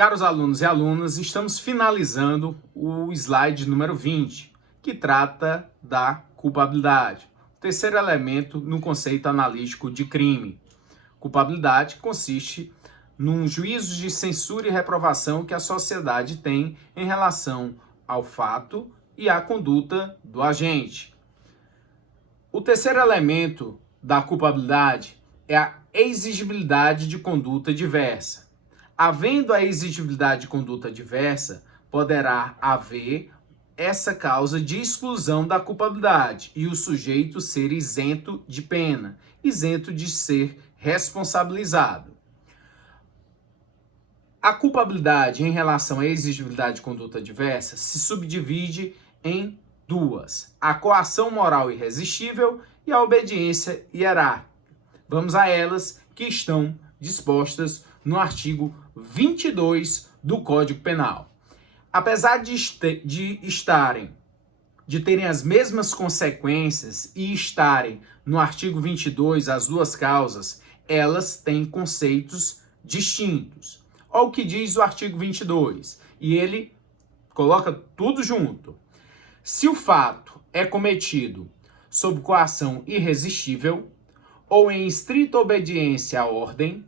Caros alunos e alunas, estamos finalizando o slide número 20, que trata da culpabilidade. O terceiro elemento no conceito analítico de crime. Culpabilidade consiste num juízo de censura e reprovação que a sociedade tem em relação ao fato e à conduta do agente. O terceiro elemento da culpabilidade é a exigibilidade de conduta diversa. Havendo a exigibilidade de conduta diversa, poderá haver essa causa de exclusão da culpabilidade e o sujeito ser isento de pena, isento de ser responsabilizado. A culpabilidade em relação à exigibilidade de conduta diversa se subdivide em duas: a coação moral irresistível e a obediência hierárquica. Vamos a elas, que estão dispostas no artigo 22 do Código Penal. Apesar de terem as mesmas consequências e estarem no artigo 22 as duas causas, elas têm conceitos distintos. Olha o que diz o artigo 22, e ele coloca tudo junto. Se o fato é cometido sob coação irresistível ou em estrita obediência à ordem,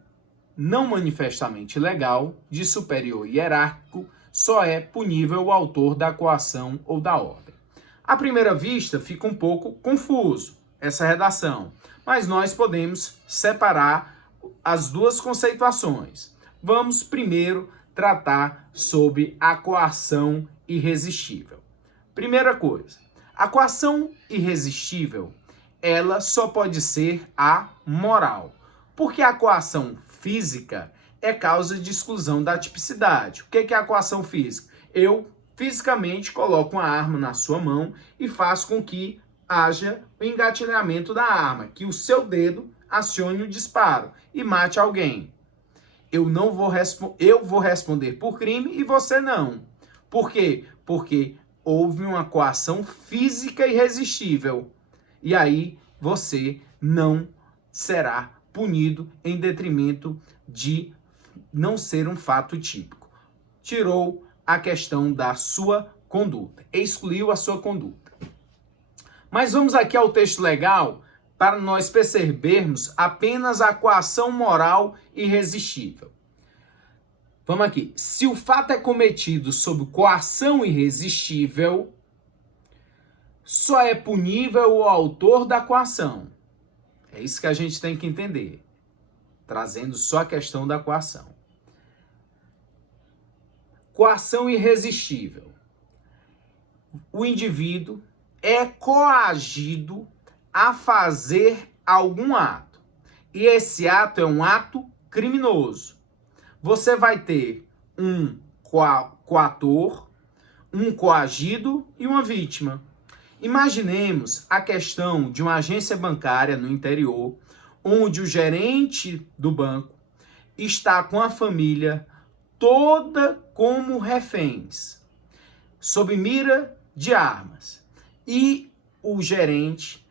não manifestamente legal, de superior hierárquico, só é punível o autor da coação ou da ordem. À primeira vista, fica um pouco confuso essa redação, mas nós podemos separar as duas conceituações. Vamos primeiro tratar sobre a coação irresistível. Primeira coisa, a coação irresistível, ela só pode ser amoral, porque a coação física é causa de exclusão da tipicidade. O que é a coação física? Eu fisicamente coloco uma arma na sua mão e faço com que haja o engatilhamento da arma, que o seu dedo acione o disparo e mate alguém. Eu vou responder por crime e você não. Por quê? Porque houve uma coação física irresistível. E aí você não será punido em detrimento de não ser um fato típico. Tirou a questão da sua conduta, excluiu a sua conduta. Mas vamos aqui ao texto legal para nós percebermos apenas a coação moral irresistível. Vamos aqui. Se o fato é cometido sob coação irresistível, só é punível o autor da coação. É isso que a gente tem que entender, trazendo só a questão da coação. Coação irresistível. O indivíduo é coagido a fazer algum ato. E esse ato é um ato criminoso. Você vai ter um coator, um coagido e uma vítima. Imaginemos a questão de uma agência bancária no interior, onde o gerente do banco está com a família toda como reféns, sob mira de armas. E o gerente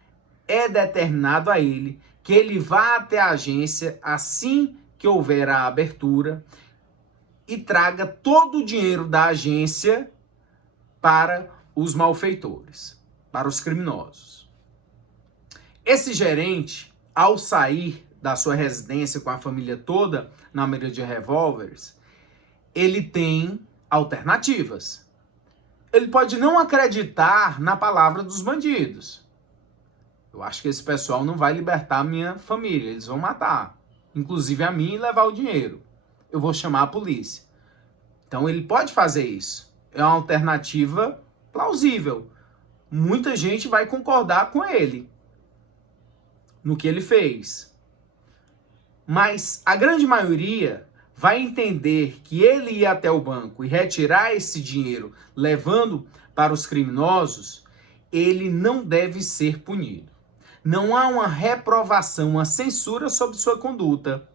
é determinado a ele que ele vá até a agência assim que houver a abertura e traga todo o dinheiro da agência para os malfeitores, para os criminosos. Esse gerente, ao sair da sua residência com a família toda na mira de revólveres, ele tem alternativas. Ele pode não acreditar na palavra dos bandidos. Eu acho que esse pessoal não vai libertar a minha família, eles vão matar, inclusive a mim, e levar o dinheiro. Eu vou chamar a polícia. Então ele pode fazer isso. É uma alternativa plausível. Muita gente vai concordar com ele no que ele fez. Mas a grande maioria vai entender que ele ir até o banco e retirar esse dinheiro, levando para os criminosos, ele não deve ser punido. Não há uma reprovação, uma censura sobre sua conduta.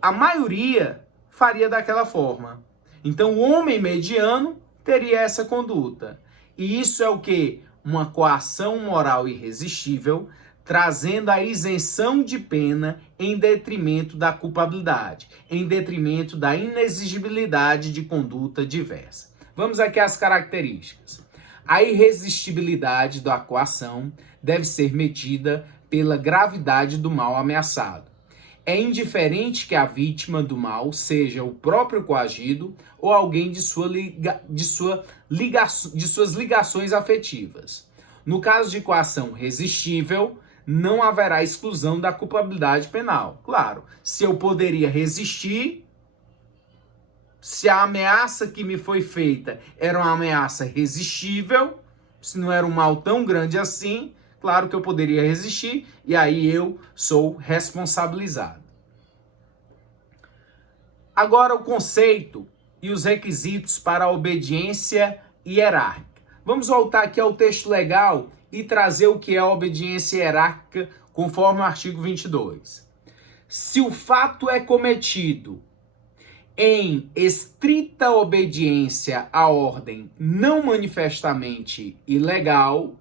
A maioria faria daquela forma. Então o homem mediano teria essa conduta. E isso é o quê? Uma coação moral irresistível trazendo a isenção de pena em detrimento da culpabilidade, em detrimento da inexigibilidade de conduta diversa. Vamos aqui às características. A irresistibilidade da coação deve ser medida pela gravidade do mal ameaçado. É indiferente que a vítima do mal seja o próprio coagido ou alguém de suas ligações afetivas. No caso de coação resistível, não haverá exclusão da culpabilidade penal. Claro, se eu poderia resistir, se a ameaça que me foi feita era uma ameaça resistível, se não era um mal tão grande assim, claro que eu poderia resistir e aí eu sou responsabilizado. Agora o conceito e os requisitos para a obediência hierárquica. Vamos voltar aqui ao texto legal e trazer o que é a obediência hierárquica conforme o artigo 22. Se o fato é cometido em estrita obediência à ordem não manifestamente ilegal,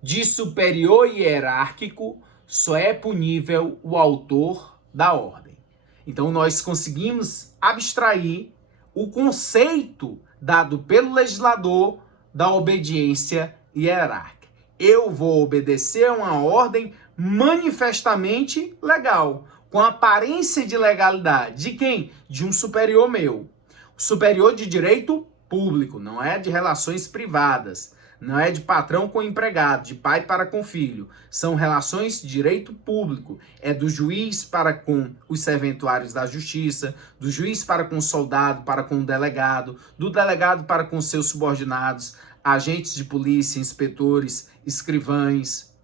de superior hierárquico, só é punível o autor da ordem. Então nós conseguimos abstrair o conceito dado pelo legislador da obediência hierárquica. Eu vou obedecer a uma ordem manifestamente legal, com aparência de legalidade. De quem? De um superior meu. Superior de direito público, não é de relações privadas. Não é de patrão com empregado, de pai para com filho. São relações de direito público. É do juiz para com os serventuários da justiça, do juiz para com o soldado, para com o delegado, do delegado para com seus subordinados, agentes de polícia, inspetores, escrivães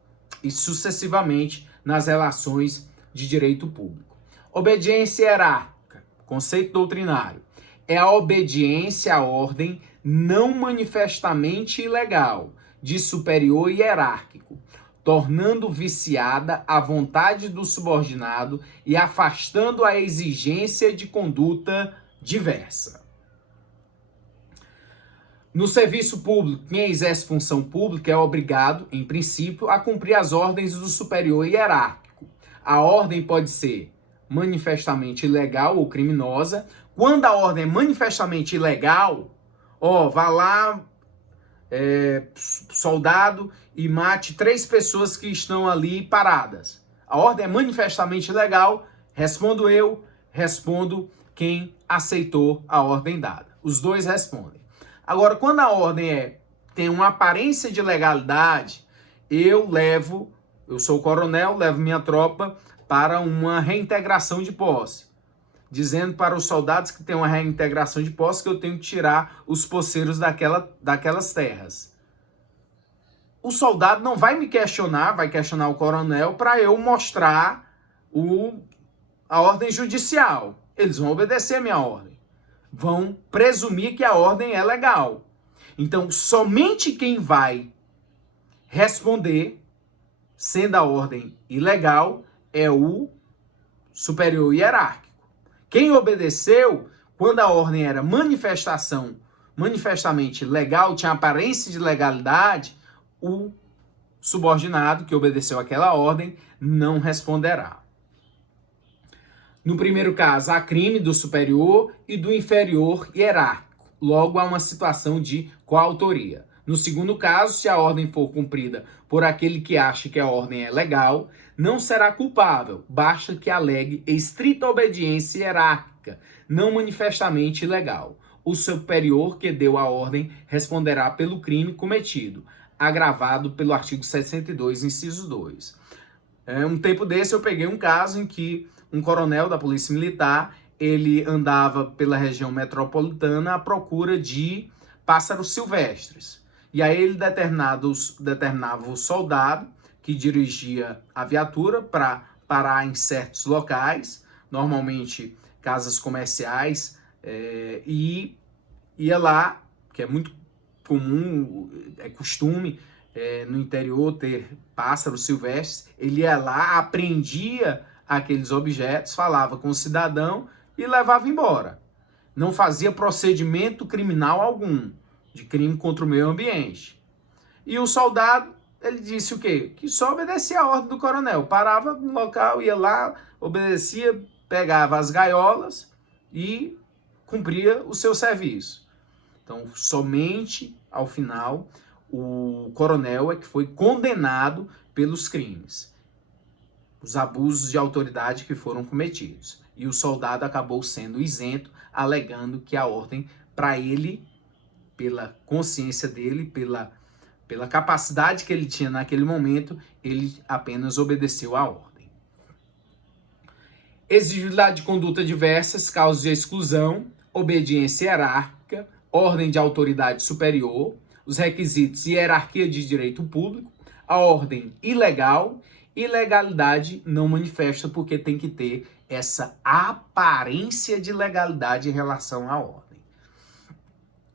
e sucessivamente nas relações de direito público. Obediência hierárquica, conceito doutrinário, é a obediência à ordem não manifestamente ilegal, de superior hierárquico, tornando viciada a vontade do subordinado e afastando a exigência de conduta diversa. No serviço público, quem exerce função pública é obrigado, em princípio, a cumprir as ordens do superior hierárquico. A ordem pode ser manifestamente ilegal ou criminosa. Quando a ordem é manifestamente ilegal, vá lá, soldado, e mate 3 pessoas que estão ali paradas. A ordem é manifestamente ilegal, respondo eu, respondo quem aceitou a ordem dada. Os dois respondem. Agora, quando a ordem tem uma aparência de legalidade, eu sou o coronel, levo minha tropa para uma reintegração de posse, dizendo para os soldados que tem uma reintegração de posse que eu tenho que tirar os poceiros daquelas terras. O soldado não vai me questionar, vai questionar o coronel para eu mostrar a ordem judicial. Eles vão obedecer a minha ordem. Vão presumir que a ordem é legal. Então, somente quem vai responder, sendo a ordem ilegal, é o superior hierárquico. Quem obedeceu, quando a ordem era manifestamente legal, tinha aparência de legalidade, o subordinado que obedeceu aquela ordem não responderá. No primeiro caso, há crime do superior e do inferior hierárquico. Logo, há uma situação de coautoria. No segundo caso, se a ordem for cumprida por aquele que acha que a ordem é legal, não será culpável, basta que alegue estrita obediência hierárquica, não manifestamente ilegal. O superior que deu a ordem responderá pelo crime cometido, agravado pelo artigo 62, inciso 2. Um tempo desse eu peguei um caso em que um coronel da Polícia Militar, ele andava pela região metropolitana à procura de pássaros silvestres. E aí ele determinava o soldado que dirigia a viatura para parar em certos locais, normalmente casas comerciais, e ia lá, que é muito comum, é costume no interior ter pássaros silvestres, ele ia lá, apreendia aqueles objetos, falava com o cidadão e levava embora. Não fazia procedimento criminal algum, de crime contra o meio ambiente. E o soldado ele disse o quê? Que só obedecia a ordem do coronel. Parava no local, ia lá, obedecia, pegava as gaiolas e cumpria o seu serviço. Então, somente ao final, o coronel é que foi condenado pelos crimes, os abusos de autoridade que foram cometidos. E o soldado acabou sendo isento, alegando que a ordem, para ele, pela consciência dele, pela capacidade que ele tinha naquele momento, ele apenas obedeceu à ordem. Exigibilidade de conduta diversas, causas de exclusão, obediência hierárquica, ordem de autoridade superior, os requisitos e hierarquia de direito público, a ordem ilegal, ilegalidade não manifesta porque tem que ter essa aparência de legalidade em relação à ordem.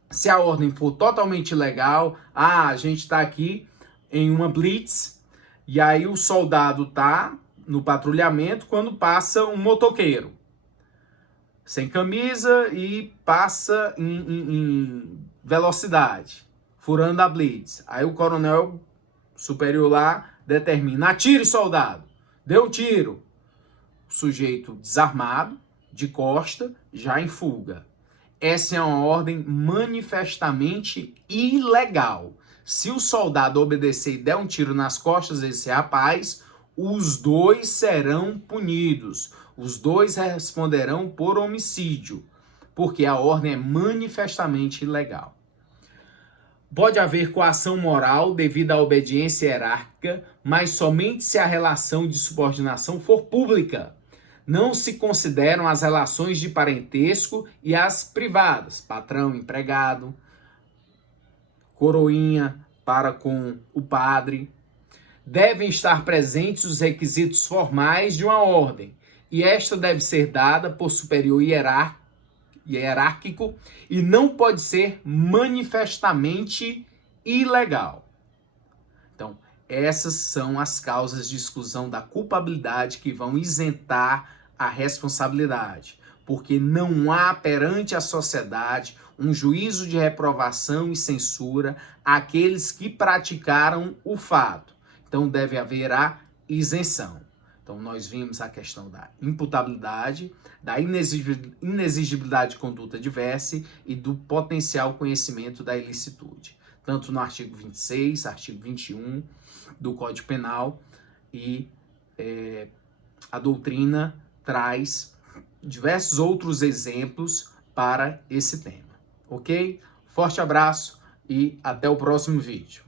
Se a ordem for totalmente ilegal, a gente está aqui em uma blitz e aí o soldado está no patrulhamento quando passa um motoqueiro sem camisa e passa em velocidade, furando a blitz. Aí o coronel superior lá determina: atire, soldado. Deu um tiro. O sujeito desarmado, de costa, já em fuga. Essa é uma ordem manifestamente ilegal. Se o soldado obedecer e der um tiro nas costas desse rapaz, os dois serão punidos. Os dois responderão por homicídio, porque a ordem é manifestamente ilegal. Pode haver coação moral devido à obediência hierárquica, mas somente se a relação de subordinação for pública. Não se consideram as relações de parentesco e as privadas, patrão, empregado, coroinha para com o padre. Devem estar presentes os requisitos formais de uma ordem, e esta deve ser dada por superior hierárquico e não pode ser manifestamente ilegal. Então, essas são as causas de exclusão da culpabilidade que vão isentar a responsabilidade, porque não há perante a sociedade um juízo de reprovação e censura àqueles que praticaram o fato. Então deve haver a isenção. Então nós vimos a questão da imputabilidade, da inexigibilidade de conduta diversa e do potencial conhecimento da ilicitude, tanto no artigo 26, artigo 21 do Código Penal, e a doutrina traz diversos outros exemplos para esse tema, ok? Forte abraço e até o próximo vídeo.